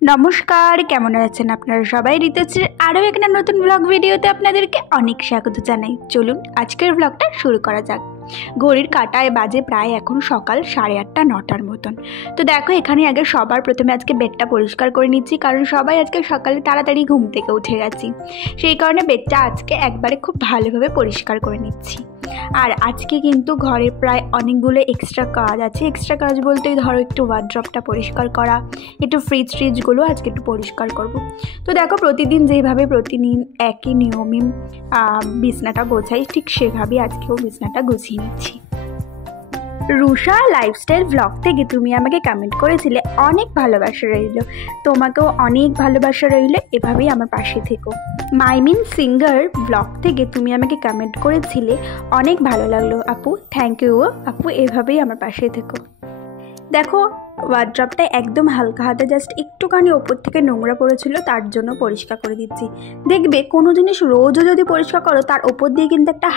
নমস্কার, কেমন আছেন আপনারা সবাই? ঋতুশ্রীর আরও একটা নতুন ব্লগ ভিডিওতে আপনাদেরকে অনেক স্বাগত জানাই। চলুন আজকের ব্লগটা শুরু করা যাক। ঘড়ির কাঁটায় বাজে প্রায় এখন সকাল 8:30 9টার মতন। তো দেখো, এখানে আগে সবার প্রথমে আজকে বেডটা পরিষ্কার করে নিচ্ছি, কারণ সবাই আজকে সকালে তাড়াতাড়ি ঘুম থেকে উঠে গেছি। সেই কারণে বেডটা আজকে একবারে খুব ভালোভাবে পরিষ্কার করে নিচ্ছি। আর আজকে কিন্তু ঘরে প্রায় অনেকগুলো এক্সট্রা কাজ আছে। এক্সট্রা কাজ বলতে ধরো একটু ওয়ার্ড্রপটা পরিষ্কার করা, একটু ফ্রিজগুলো আজকে একটু পরিষ্কার করব। তো দেখো, প্রতিদিন যেভাবে প্রতিদিন একই নিয়মে বিছনাটা গোছাই, ঠিক সেভাবেই আজকেও বিছনাটা গুছিয়ে নিচ্ছি। রুষা লাইফস্টাইল ব্লগ থেকে তুমি আমাকে কমেন্ট করেছিলে, অনেক ভালোবাসা রইল। তোমাকেও অনেক ভালোবাসা রইল, এভাবেই আমার পাশে থেকো। মাইমিন সিঙ্গার ব্লগ থেকে তুমি আমাকে কমেন্ট করেছিলে, অনেক ভালো লাগলো আপু, থ্যাংক ইউ আপু, এভাবেই আমার পাশে থেকো। দেখো, ওয়ার্ড্রপটা একদম হালকা হাতে জাস্ট একটুখানি ওপর থেকে নোংরা পড়েছিল, তার জন্য পরিষ্কার করে দিচ্ছি। দেখবে কোনো জিনিস রোজও যদি পরিষ্কার করো, তার ওপর দিয়ে কিন্তু একটা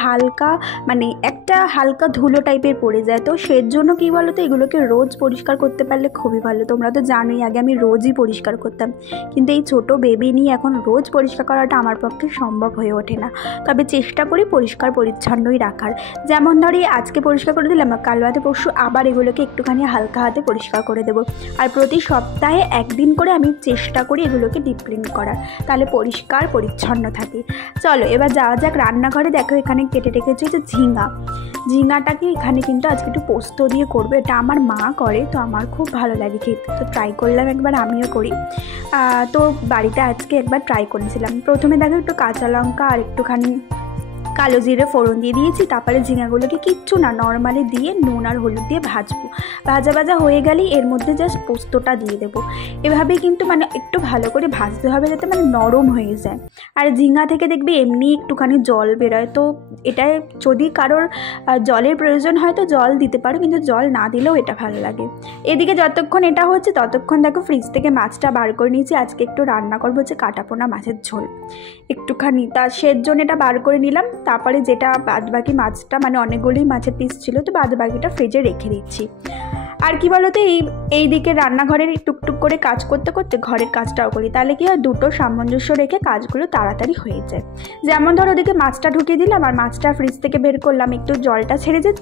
হালকা ধুলো টাইপের পড়ে যায়। তো সের জন্য কী বলো তো, এগুলোকে রোজ পরিষ্কার করতে পারলে খুবই ভালো। তোমরা তো জানোই, আগে আমি রোজই পরিষ্কার করতাম, কিন্তু এই ছোটো বেবি নিয়ে এখন রোজ পরিষ্কার করাটা আমার পক্ষে সম্ভব হয়ে ওঠে না। তবে চেষ্টা করি পরিষ্কার পরিচ্ছন্নই রাখার। যেমন ধরি আজকে পরিষ্কার করে দিলাম, কাল বাদে পরশু আবার এগুলোকে একটুখানি হালকা হাতে পরিষ্কার করে দেবো। আর প্রতি সপ্তাহে একদিন করে আমি চেষ্টা করি এগুলোকে ডিপ ক্লিন করার, তাহলে পরিষ্কার পরিচ্ছন্ন থাকে। চলো এবার যাওয়া যাক রান্নাঘরে। দেখো, এখানে কেটে রেখেছি যে ঝিঙাটাকে এখানে কিন্তু আজকে একটু পোস্ত দিয়ে করবো। এটা আমার মা করে, তো আমার খুব ভালো লাগে খেতে, তো ট্রাই করলাম একবার, আমিও করি। তো বাড়িতে আজকে একবার ট্রাই করেছিলাম। প্রথমে দেখো একটু কাঁচা লঙ্কা আর একটুখানি কালো জিরে ফোড়ন দিয়ে দিয়েছি। তারপরে ঝিঙাগুলোকে কিচ্ছু না, নর্মালি দিয়ে নুন আর হলুদ দিয়ে ভাজবো। ভাজা হয়ে গেলেই এর মধ্যে জাস্ট পোস্তটা দিয়ে দেবো। এভাবেই কিন্তু একটু ভালো করে ভাজতে হবে, যাতে নরম হয়ে যায়। আর ঝিঙা থেকে দেখবি এমনি একটুখানি জল বেরোয়, তো এটায় যদি কারোর জলের প্রয়োজন হয় তো জল দিতে পারো, কিন্তু জল না দিলেও এটা ভালো লাগে। এদিকে যতক্ষণ এটা হচ্ছে ততক্ষণ দেখো ফ্রিজ থেকে মাছটা বার করে নিয়েছি। আজকে একটু রান্না করবো হচ্ছে কাটাপোনা মাছের ঝোল একটুখানি, তার সের জন্য এটা বার করে নিলাম। তারপরে যেটা বাদবাকি মাছটা, অনেকগুলোই মাছের পিস ছিল, তো বাদবাকিটা ফ্রিজে রেখে দিচ্ছি। আর কি বলতো, এই দিকে রান্নাঘরের টুকটুক করে কাজ করতে করতে ঘরের কাজটাও করি, তাহলে কি হয়, দুটো সামঞ্জস্য রেখে কাজগুলো তাড়াতাড়ি হয়ে যায়। যেমন ধর ওদিকে মাছটা ঢুকিয়ে দিলাম আর মাছটা ফ্রিজ থেকে বের করলাম, একটু জলটা ছেড়ে যেত,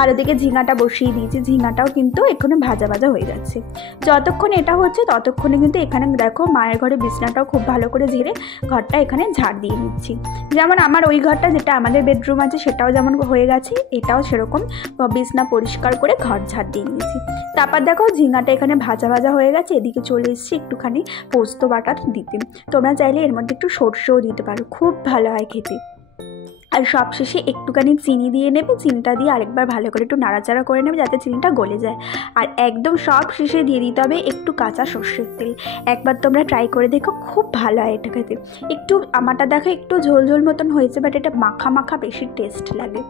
আর ওদিকে ঝিঙাটা বসিয়ে দিয়েছি। ঝিঙাটাও কিন্তু এখানে ভাজা হয়ে যাচ্ছে। যতক্ষণ এটা হচ্ছে ততক্ষণে কিন্তু এখানে দেখো মায়ের ঘরে বিছনাটাও খুব ভালো করে ঝেড়ে ঘরটা এখানে ঝাড় দিয়ে নিচ্ছি। যেমন আমার ওই ঘরটা, যেটা আমাদের বেডরুম আছে, সেটাও যেমন হয়ে গেছে, এটাও সেরকম বিছনা পরিষ্কার করে ঘর ঝাড় দিয়ে নিয়েছি। তারপর দেখো ঝিঙাটা এখানে ভাজা হয়ে গেছে। এদিকে চলে এসেছি একটুখানি পোস্ত বাটা দিতে। তোমরা চাইলে এর মধ্যে একটু সরষেও দিতে পারো, খুব ভালো হয় খেতে। আর সবশেষে একটুখানি চিনি দিয়ে নেবে। চিনিটা দিয়ে আরেকবার ভালো করে একটু নাড়াচাড়া করে নেবে, যাতে চিনিটা গলে যায়। আর একদম সব শেষে দিয়ে দিতে হবে একটু কাঁচা সর্ষের তেল। একবার তোমরা ট্রাই করে দেখো, খুব ভালো হয় এটা খেতে। একটু আমারটা দেখো একটু ঝোল মতন হয়েছে, বাট এটা মাখা বেশি টেস্ট লাগে।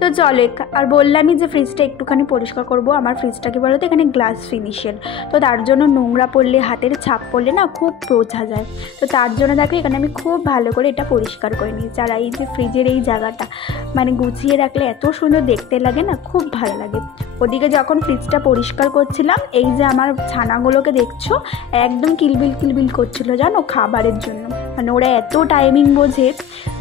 তো চলো, আর বললামই যে ফ্রিজটা একটুখানি পরিষ্কার করবো। আমার ফ্রিজটাকে বলো তো এখানে গ্লাস ফিনিশের, তো তার জন্য নোংরা পড়লে, হাতের ছাপ পড়লে না খুব বোঝা যায়। তো তার জন্য দেখো এখানে আমি খুব ভালো করে এটা পরিষ্কার করে নিয়েছি। আর এই যে ফ্রিজের এই জায়গাটা গুছিয়ে রাখলে এত সুন্দর দেখতে লাগে না, খুব ভালো লাগে। ওদিকে যখন ফ্রিজটা পরিষ্কার করছিলাম, এই যে আমার ছানাগুলোকে দেখছো, একদম কিলবিল করছিল জানো, খাবারের জন্য। ওরা এত টাইমিং বোঝে,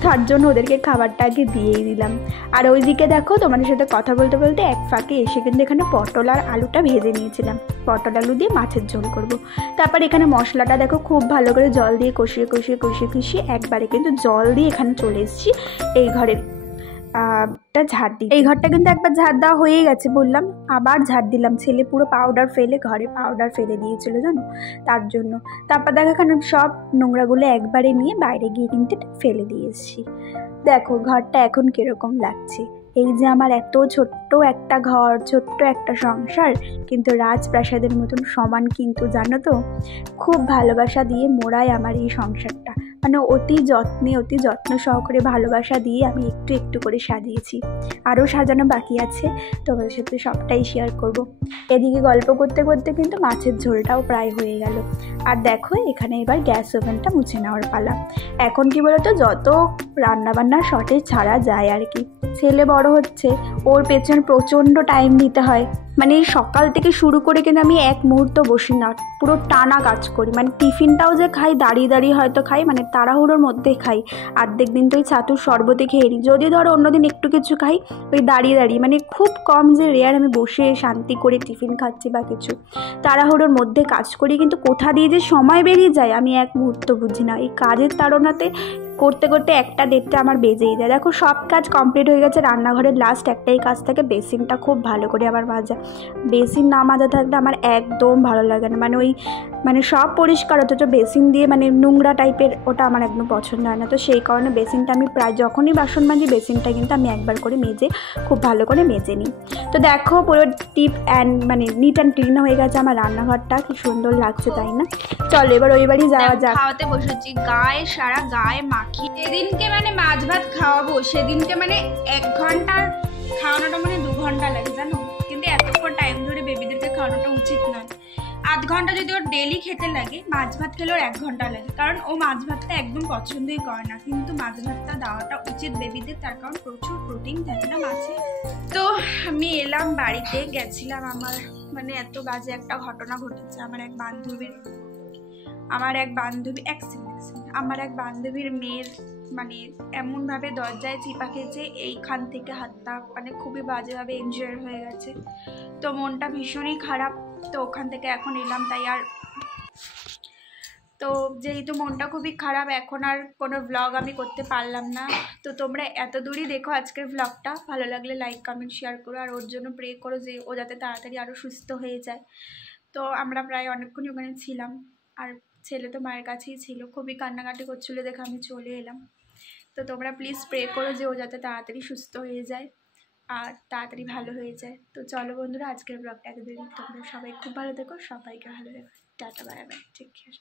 তার জন্য ওদেরকে খাবারটা আগে দিয়েই দিলাম। আর ওইদিকে দেখো, তোমাদের সাথে কথা বলতে বলতে এক ফাঁকে এসে কিন্তু এখানে পটল আর আলুটা ভেজে নিয়েছিলাম। পটল আলু দিয়ে মাছের ঝোল করব। তারপর এখানে মশলাটা দেখো খুব ভালো করে জল দিয়ে কষিয়ে একবারে কিন্তু জল দিয়ে এখানে চলে এসেছি এই ঘরের ঝাড় দিই। এই ঘরটা কিন্তু একবার ঝাড় দেওয়া হয়ে গেছে বললাম, আবার ঝাড় দিলাম। ছেলে পুরো ঘরে পাউডার ফেলে দিয়েছিল জানো, তার জন্য। তারপর দেখো এখানে সব নোংরাগুলো একবারে নিয়ে বাইরে গিয়ে কিন্তু ফেলে দিয়ে এসেছি। দেখো ঘরটা এখন কিরকম লাগছে। এই যে আমার এত ছোট্ট একটা ঘর, ছোট্ট একটা সংসার, কিন্তু রাজপ্রাসাদের মতন সমান কিন্তু, জানো তো। খুব ভালোবাসা দিয়ে মোড়ায় আমার এই সংসারটা। অতি যত্ন সহকারে ভালোবাসা দিয়ে আমি একটু একটু করে সাজিয়েছি। আরও সাজানো বাকি আছে, তোমাদের সাথে সবটাই শেয়ার করব। এদিকে গল্প করতে করতে কিন্তু মাছের ঝোলটাও প্রায় হয়ে গেল। আর দেখো এখানে এবার গ্যাস ওভেনটা মুছে নেওয়ার পালা। এখন কি বলতো, যত রান্নাবান্নার শর্টেজ ছাড়া যায় আর কি। ছেলে বড় হচ্ছে, ওর পেছনে প্রচণ্ড টাইম দিতে হয়, মানে সকাল থেকে শুরু করে কিন্তু আমি এক মুহূর্ত বসি না, পুরো টানা কাজ করি। মানে টিফিনটাও যে খাই দাঁড়িয়ে দাঁড়িয়ে হয়তো খাই, মানে তাড়াহুড়োর মধ্যেই খাই। অর্ধেক দিন তো ওই ছাতুর শরবতে খেয়ে নিই, যদি ধরো অন্যদিন একটু কিছু খাই ওই দাঁড়িয়ে দাঁড়িয়ে, মানে খুব কম যে রেয়ার আমি বসে শান্তি করে টিফিন খাচ্ছি বা কিছু। তাড়াহুড়োর মধ্যে কাজ করি, কিন্তু কোথা দিয়ে যে সময় বেরিয়ে যায় আমি এক মুহূর্ত বুঝি না। এই কাজের তাড়নাতে করতে করতে 1টা 1:30 আমার বেজেই যায়। দেখো সব কাজ কমপ্লিট হয়ে গেছে, রান্নাঘরের লাস্ট একটাই কাজ থাকে বেসিনটা খুব ভালো করে আমার মাজা। বেসিন না মাজা থাকলে আমার একদম ভালো লাগে না, মানে ওই মানে সব পরিষ্কার অথচ বেসিন দিয়ে মানে নোংরা টাইপের, ওটা আমার একদম পছন্দ হয় না। তো সেই কারণে বেসিনটা আমি প্রায় যখনই বাসন মাজি বেসিনটা কিন্তু আমি একবার করে মেজে খুব ভালো করে মেজে নিই। তো দেখো পুরো টিপ অ্যান্ড মানে নিট অ্যান্ড ক্লিন হয়ে গেছে আমার রান্নাঘরটা, কি সুন্দর লাগছে তাই না? চলো এবার ওই বাড়ি যাওয়া যাক। খাওয়াতে বসেছি, গায়ে সারা গায়ে মাখিয়ে। সেদিনকে মানে মাছ ভাত খাওয়াবো, সেদিনকে মানে 1 ঘন্টার খাওয়ানোটা মানে 2 ঘন্টা লাগে জানো, কিন্তু এতক্ষণ টাইম ধরে বেবিদেরকে খাওয়ানোটা উচিত নয়। 8 ঘন্টা যদি ওর ডেলি খেতে লাগে, মাছ ভাত খেলে ওর 1 ঘন্টা লাগে, কারণ ও মাছ ভাতটা একদম পছন্দই করে না। কিন্তু মাছ ভাতটা দেওয়াটা উচিত বেবিদের, তার কারণ প্রচুর প্রোটিন থাকে না মাছে। তো আমি এলাম বাড়িতে, গেছিলাম আমার মানে এত বাজে একটা ঘটনা ঘটেছে। আমার এক বান্ধবীর মেয়ের মানে এমনভাবে দরজায় চিপা খেয়েছে, এইখান থেকে হাতটা মানে খুবই বাজেভাবে ইনজিওর হয়ে গেছে। তো মনটা ভীষণই খারাপ। তো ওখান থেকে এখন এলাম, তাই আর তো যেহেতু মনটা খুবই খারাপ, এখন আর কোনো ব্লগ আমি করতে পারলাম না। তো তোমরা এত দূরই দেখো আজকের ব্লগটা, ভালো লাগলে লাইক কমেন্ট শেয়ার করো, আর ওর জন্য প্রে করো যে ও যাতে তাড়াতাড়ি আরও সুস্থ হয়ে যায়। তো আমরা প্রায় অনেকক্ষণই ওখানে ছিলাম, আর ছেলে তো মায়ের কাছেই ছিল, খুবই কান্নাকাটি করছিল দেখে আমি চলে এলাম। তো তোমরা প্লিজ প্রে করো যে ও যাতে তাড়াতাড়ি সুস্থ হয়ে যায় আর তাড়াতাড়ি ভালো হয়ে যায়। তো চলো বন্ধুরা, আজকের ব্লগটা এতদিন, তোমরা সবাই খুব ভালো থেকো, সবাইকে ভালো থেকো, tata bye bye, take care.